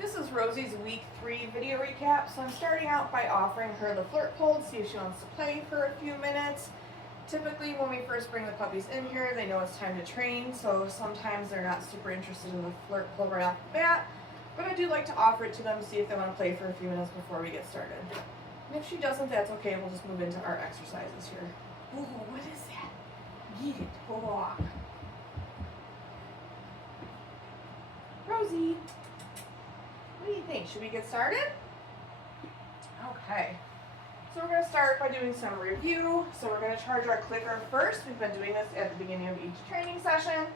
This is Rosie's week 3 video recap. So I'm starting out by offering her the flirt pole to see if she wants to play for a few minutes. Typically when we first bring the puppies in here, they know it's time to train, so sometimes they're not super interested in the flirt pole right off the bat. But I do like to offer it to them to see if they want to play for a few minutes before we get started. And if she doesn't, that's okay. We'll just move into our exercises here. Ooh, what is that? Get it. Oh. Rosie, what do you think? Should we get started? Okay. So we're going to start by doing some review. So we're going to charge our clicker first. We've been doing this at the beginning of each training session.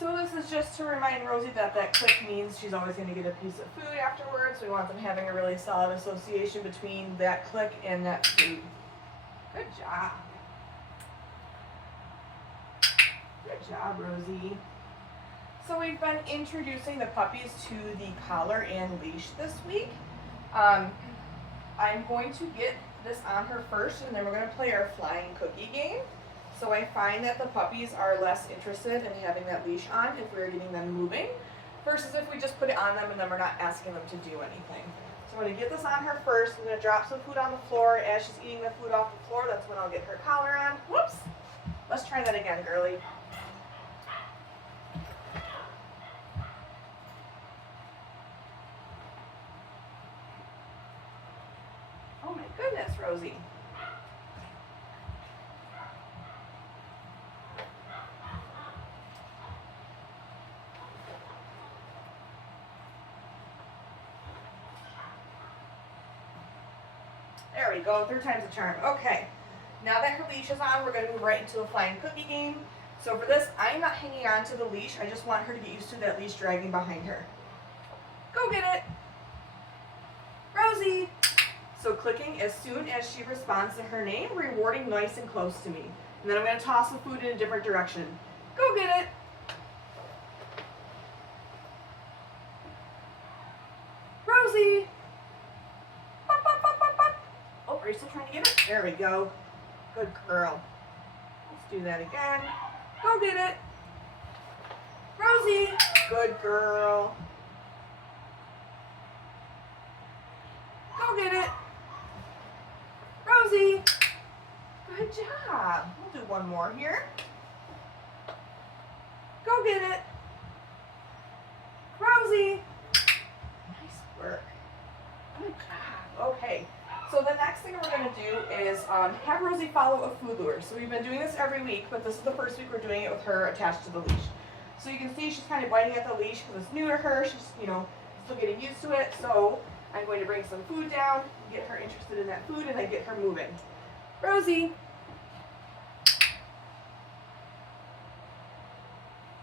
So this is just to remind Rosie that that click means she's always going to get a piece of food afterwards. We want them having a really solid association between that click and that food. Good job. Good job, Rosie. So we've been introducing the puppies to the collar and leash this week. I'm going to get this on her first, and then we're going to play our flying cookie game. So I find that the puppies are less interested in having that leash on if we're getting them moving, versus if we just put it on them and then we're not asking them to do anything. So I'm going to get this on her first. I'm going to drop some food on the floor. As she's eating the food off the floor, that's when I'll get her collar on. Whoops! Let's try that again, girly. Oh my goodness, Rosie. There we go, 3 times the charm. Okay, now that her leash is on, we're going to move right into a flying cookie game. So for this, I'm not hanging on to the leash. I just want her to get used to that leash dragging behind her. Go get it. Rosie. So clicking as soon as she responds to her name, rewarding nice and close to me. And then I'm going to toss the food in a different direction. Go get it. Rosie. Bop, bop, bop, bop, bop. Oh, are you still trying to get it? There we go. Good girl. Let's do that again. Go get it. Rosie. Good girl. Go get it. Rosie. Good job. We'll do one more here. Go get it. Rosie. Nice work. Good job. Okay. So the next thing we're going to do is have Rosie follow a food lure. So we've been doing this every week, but this is the first week we're doing it with her attached to the leash. So you can see she's kind of biting at the leash because it's new to her. She's, still getting used to it. So I'm going to bring some food down, get her interested in that food, and then get her moving. Rosie.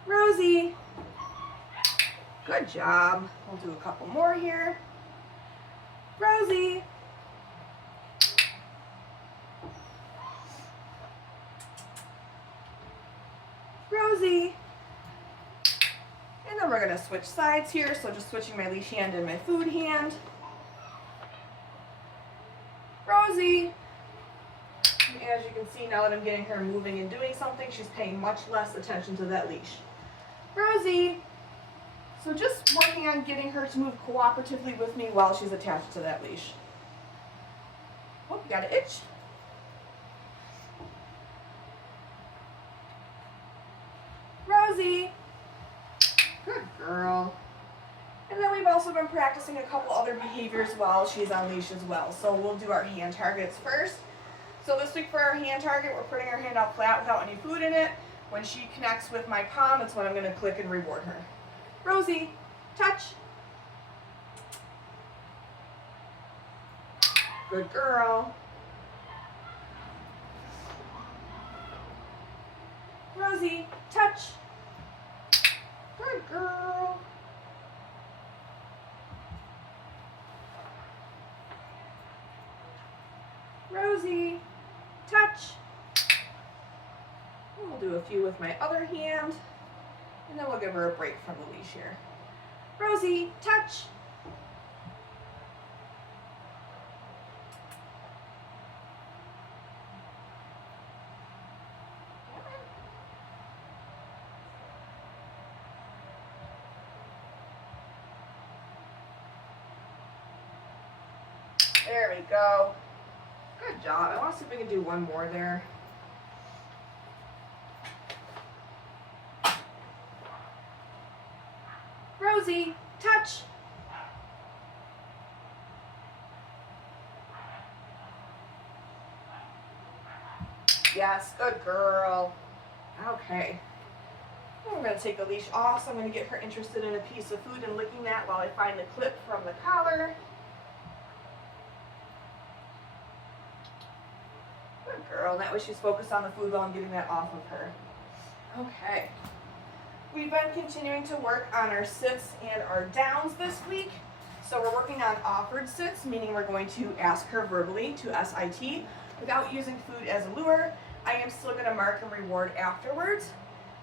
Rosie. Good job. We'll do a couple more here. Rosie. Rosie. And then we're going to switch sides here, so just switching my leash hand and my food hand. Rosie. And as you can see, now that I'm getting her moving and doing something, she's paying much less attention to that leash. Rosie. So just working on getting her to move cooperatively with me while she's attached to that leash. Oh, got an itch. Rosie. Good girl. And then we've also been practicing a couple other behaviors while she's on leash as well. So we'll do our hand targets first. So this week for our hand target, we're putting our hand out flat without any food in it. When she connects with my palm, that's when I'm going to click and reward her. Rosie, touch. Good girl. Rosie, touch. Good girl. Rosie, touch. We'll do a few with my other hand, and then we'll give her a break from the leash here. Rosie, touch. There we go. Good job. I want to see if we can do one more there. Rosie, touch. Yes, good girl. Okay. We're going to take the leash off, so I'm going to get her interested in a piece of food and licking that while I find the clip from the collar. Good girl. That way she's focused on the food while I'm getting that off of her. Okay. We've been continuing to work on our sits and our downs this week. So we're working on offered sits, meaning we're going to ask her verbally to SIT without using food as a lure. I am still going to mark and reward afterwards.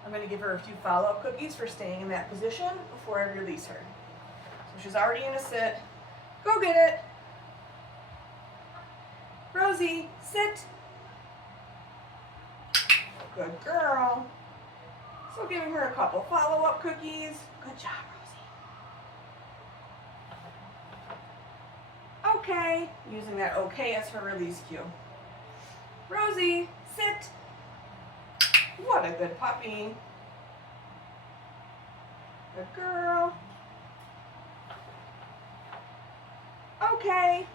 I'm going to give her a few follow-up cookies for staying in that position before I release her. So she's already in a sit. Go get it. Rosie, sit. Good girl. So giving her a couple follow-up cookies. Good job, Rosie. Okay. Using that okay as her release cue. Rosie, sit. What a good puppy. Good girl. Okay.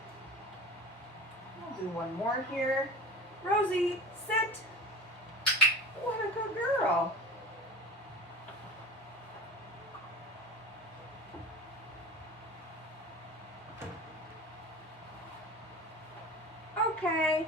We'll do one more here. Rosie, sit. What a good girl. Okay.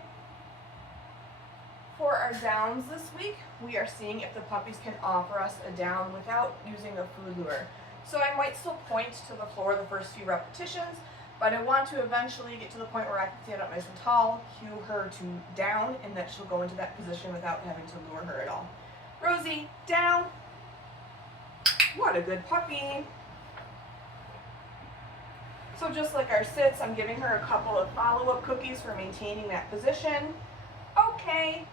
For our downs this week, we are seeing if the puppies can offer us a down without using a food lure. So I might still point to the floor the first few repetitions, but I want to eventually get to the point where I can stand up nice and tall, cue her to down, and that she'll go into that position without having to lure her at all. Rosie, down. What a good puppy. So just like our sits, I'm giving her a couple of follow-up cookies for maintaining that position. Okay.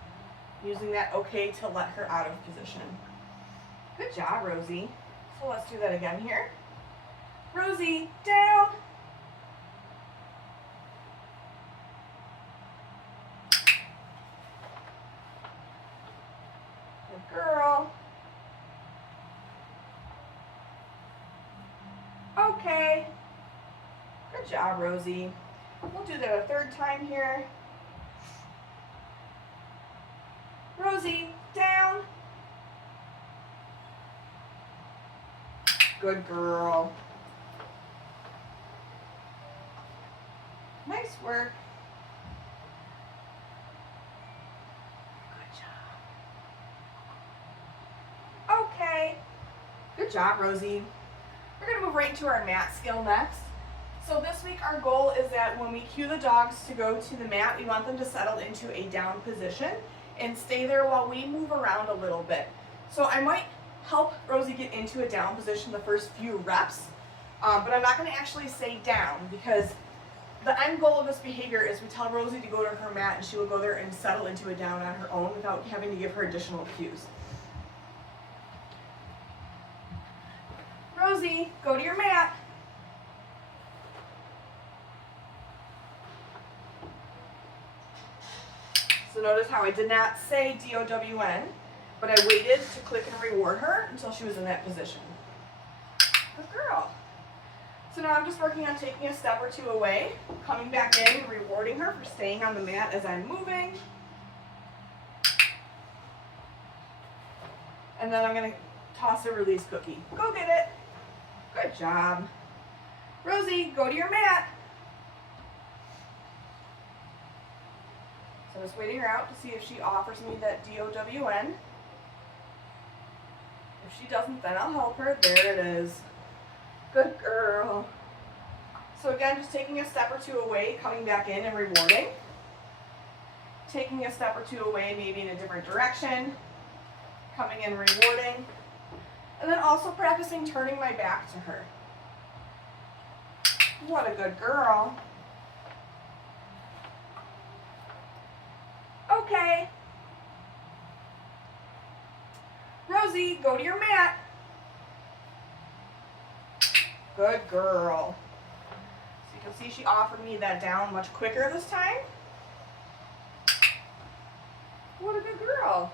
Using that okay to let her out of position. Good job, Rosie. So let's do that again here. Rosie, down. Good girl. Okay. Good job, Rosie. We'll do that a third time here. Rosie, down. Good girl. Nice work. Good job. Okay. Good job, Rosie. We're going to move right into our mat skill next. So this week our goal is that when we cue the dogs to go to the mat, we want them to settle into a down position and stay there while we move around a little bit. So I might help Rosie get into a down position the first few reps, but I'm not going to actually say down because the end goal of this behavior is we tell Rosie to go to her mat and she will go there and settle into a down on her own without having to give her additional cues. Rosie, go to your mat. So notice how I did not say DOWN, but I waited to click and reward her until she was in that position. Good girl. So now I'm just working on taking a step or two away, coming back in and rewarding her for staying on the mat as I'm moving. And then I'm going to toss a release cookie. Go get it. Good job. Rosie, go to your mat. So I'm just waiting her out to see if she offers me that DOWN. If she doesn't, then I'll help her. There it is. Good girl. So again, just taking a step or two away, coming back in and rewarding. Taking a step or two away, maybe in a different direction. Coming in, rewarding. And then also practicing turning my back to her. What a good girl. Okay. Rosie, go to your mat. Good girl. So You'll see she offered me that down much quicker this time. What a good girl.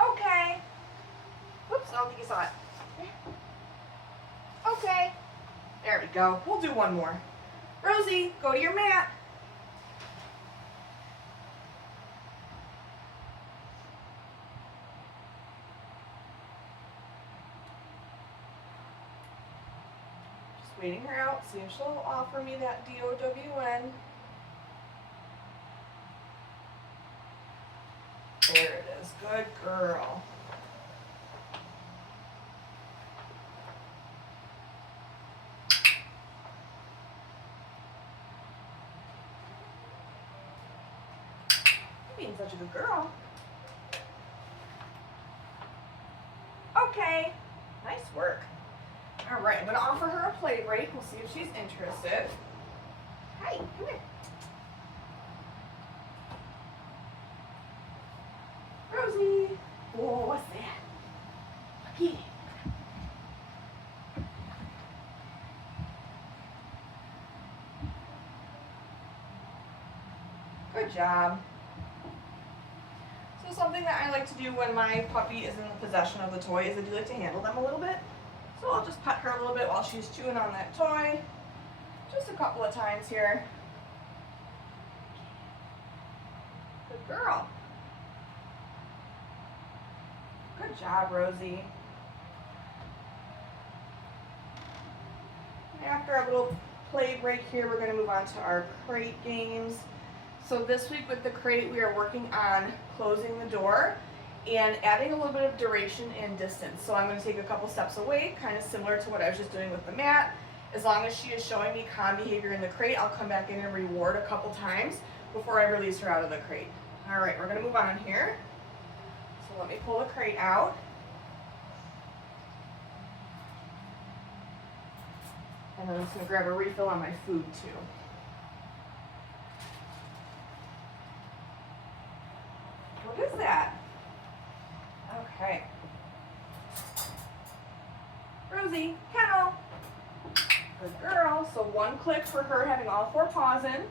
Okay. Whoops, I don't think you saw it. Okay. There we go. We'll do one more. Rosie, go to your mat. Just waiting her out, see if she'll offer me that DOWN. There it is. Good girl. Being such a good girl. Okay, nice work. All right, I'm gonna offer her a play break. We'll see if she's interested. Hi, come here. Rosie. Whoa, what's that? Okay. Good job. So something that I like to do when my puppy is in the possession of the toy is I do like to handle them a little bit. So I'll just pet her a little bit while she's chewing on that toy. Just a couple of times here. Good girl. Good job, Rosie. After a little play break here, we're going to move on to our crate games. So this week with the crate, we are working on closing the door and adding a little bit of duration and distance. So I'm going to take a couple steps away, kind of similar to what I was just doing with the mat. As long as she is showing me calm behavior in the crate, I'll come back in and reward a couple times before I release her out of the crate. All right, we're going to move on here. So let me pull the crate out. And then I'm just going to grab a refill on my food too. What is that? Okay. Rosie, kennel. Good girl. So one click for her having all four paws in.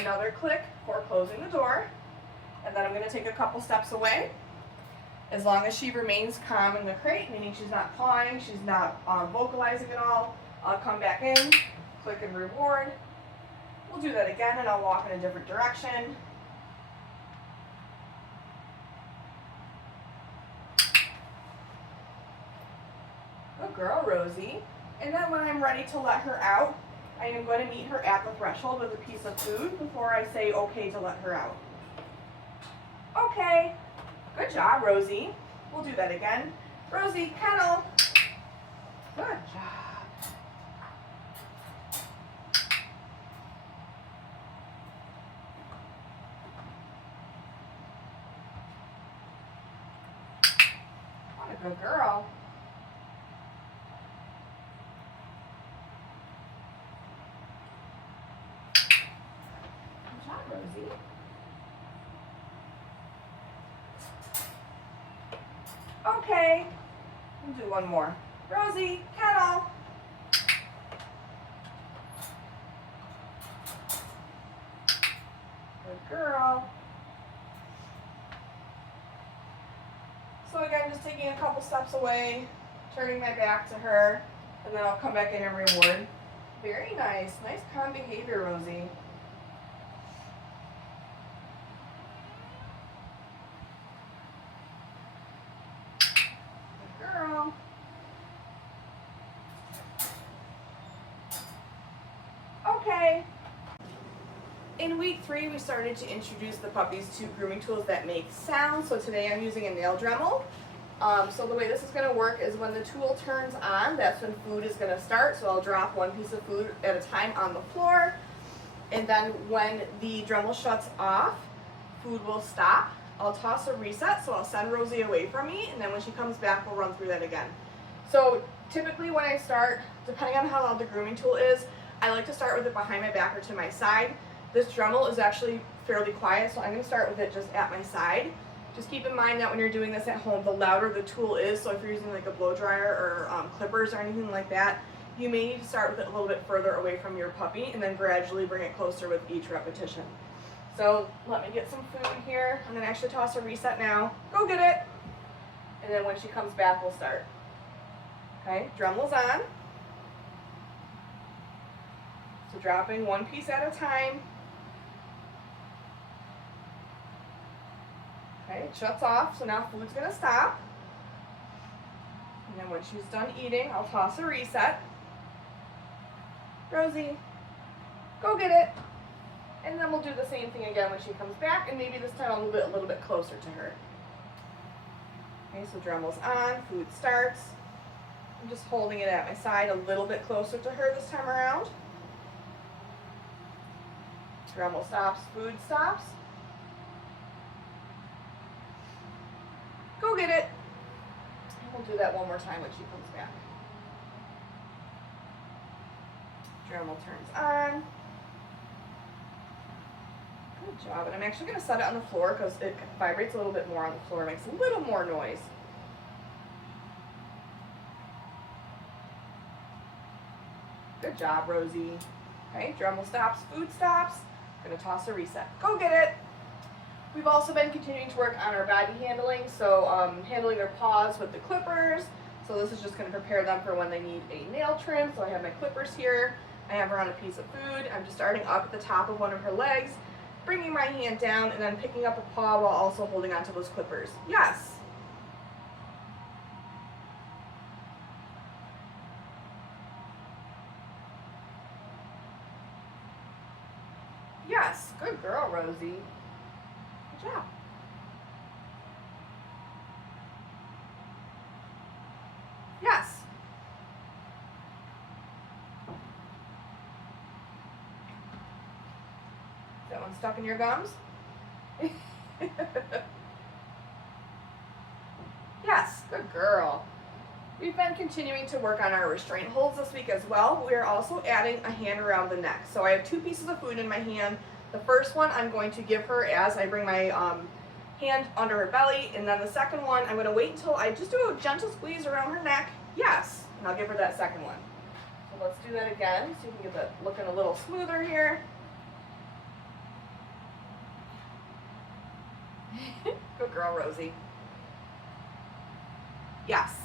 Another click for closing the door. And then I'm going to take a couple steps away. As long as she remains calm in the crate, meaning she's not pawing, she's not vocalizing at all, I'll come back in, click and reward. We'll do that again and I'll walk in a different direction. Good girl, Rosie. And then when I'm ready to let her out, I am going to meet her at the threshold with a piece of food before I say okay to let her out. Okay. Good job, Rosie. We'll do that again. Rosie, kennel. Good job. What a good girl. Good job, Rosie. Okay, we'll do one more. Rosie, kennel. Good girl. So again, just taking a couple steps away, turning my back to her, and then I'll come back in and reward. Very nice. Nice calm behavior, Rosie. Okay. In week 3, we started to introduce the puppies to grooming tools that make sound. So today I'm using a nail Dremel. So the way this is going to work is when the tool turns on, that's when food is going to start. So I'll drop one piece of food at a time on the floor. And then when the Dremel shuts off, food will stop. I'll toss a reset, so I'll send Rosie away from me. And then when she comes back, we'll run through that again. So typically when I start, depending on how loud the grooming tool is, I like to start with it behind my back or to my side, This Dremel is actually fairly quiet, so I'm going to start with it just at my side. Just keep in mind that when you're doing this at home, the louder the tool is, so if you're using like a blow dryer or clippers or anything like that, you may need to start with it a little bit further away from your puppy and then gradually bring it closer with each repetition. So let me get some food here. I'm going to actually toss a reset now. Go get it! And then when she comes back, we'll start. Okay, Dremel's on. So dropping one piece at a time. Okay, it shuts off, so now food's going to stop. And then when she's done eating, I'll toss a reset. Rosie, go get it. And then we'll do the same thing again when she comes back, and maybe this time I'll move it a little bit closer to her. Okay, so Dremel's on, food starts. I'm just holding it at my side a little bit closer to her this time around. Dremel stops, food stops. Go get it. And we'll do that one more time when she comes back. Dremel turns on. Good job. And I'm actually going to set it on the floor because it vibrates a little bit more on the floor, makes a little more noise. Good job, Rosie. Okay, Dremel stops, food stops. I'm going to toss a reset. Go get it. We've also been continuing to work on our body handling, so handling their paws with the clippers. So this is just going to prepare them for when they need a nail trim. So I have my clippers here. I have her on a piece of food. I'm just starting up at the top of one of her legs, bringing my hand down, and then picking up a paw while also holding onto those clippers. Yes. Yes. Good girl, Rosie. Good job. Yes. That one stuck in your gums? Yes, good girl. We've been continuing to work on our restraint holds this week as well. We are also adding a hand around the neck. So I have two pieces of food in my hand. The first one I'm going to give her as I bring my hand under her belly, and then the second one I'm going to wait until I just do a gentle squeeze around her neck. Yes, and I'll give her that second one. So let's do that again so you can get that looking a little smoother here. Good girl, Rosie. Yes.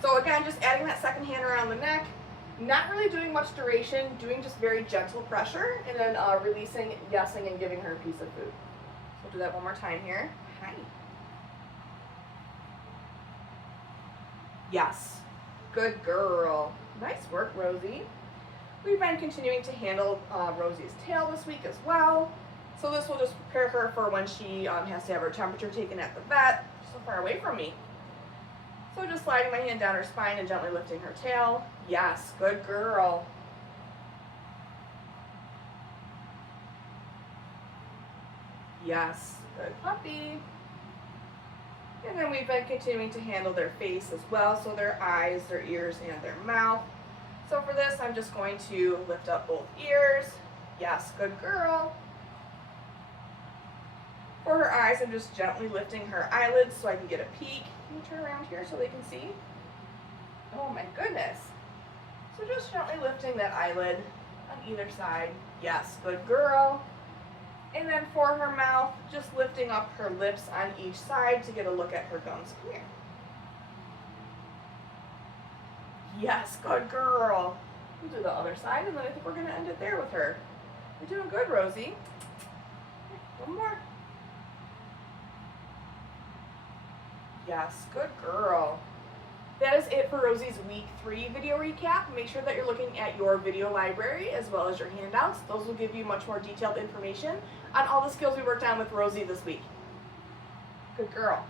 So again, just adding that second hand around the neck, not really doing much duration, doing just very gentle pressure, and then releasing, yesing, and giving her a piece of food. So we'll do that one more time here. Hi. Yes. Good girl. Nice work, Rosie. We've been continuing to handle Rosie's tail this week as well. So this will just prepare her for when she has to have her temperature taken at the vet. So far away from me. So just sliding my hand down her spine and gently lifting her tail. Yes, good girl. Yes, good puppy. And then we've been continuing to handle their face as well. So their eyes, their ears, and their mouth. So for this, I'm just going to lift up both ears. Yes, good girl. For her eyes, I'm just gently lifting her eyelids so I can get a peek. Can you turn around here so they can see? Oh my goodness. So just gently lifting that eyelid on either side. Yes, good girl. And then for her mouth, just lifting up her lips on each side to get a look at her gums. Come here. Yes, good girl. We'll do the other side, and then I think we're going to end it there with her. You're doing good, Rosie. One more. Yes, good girl. That is it for Rosie's week 3 video recap. Make sure that you're looking at your video library as well as your handouts. Those will give you much more detailed information on all the skills we worked on with Rosie this week. Good girl.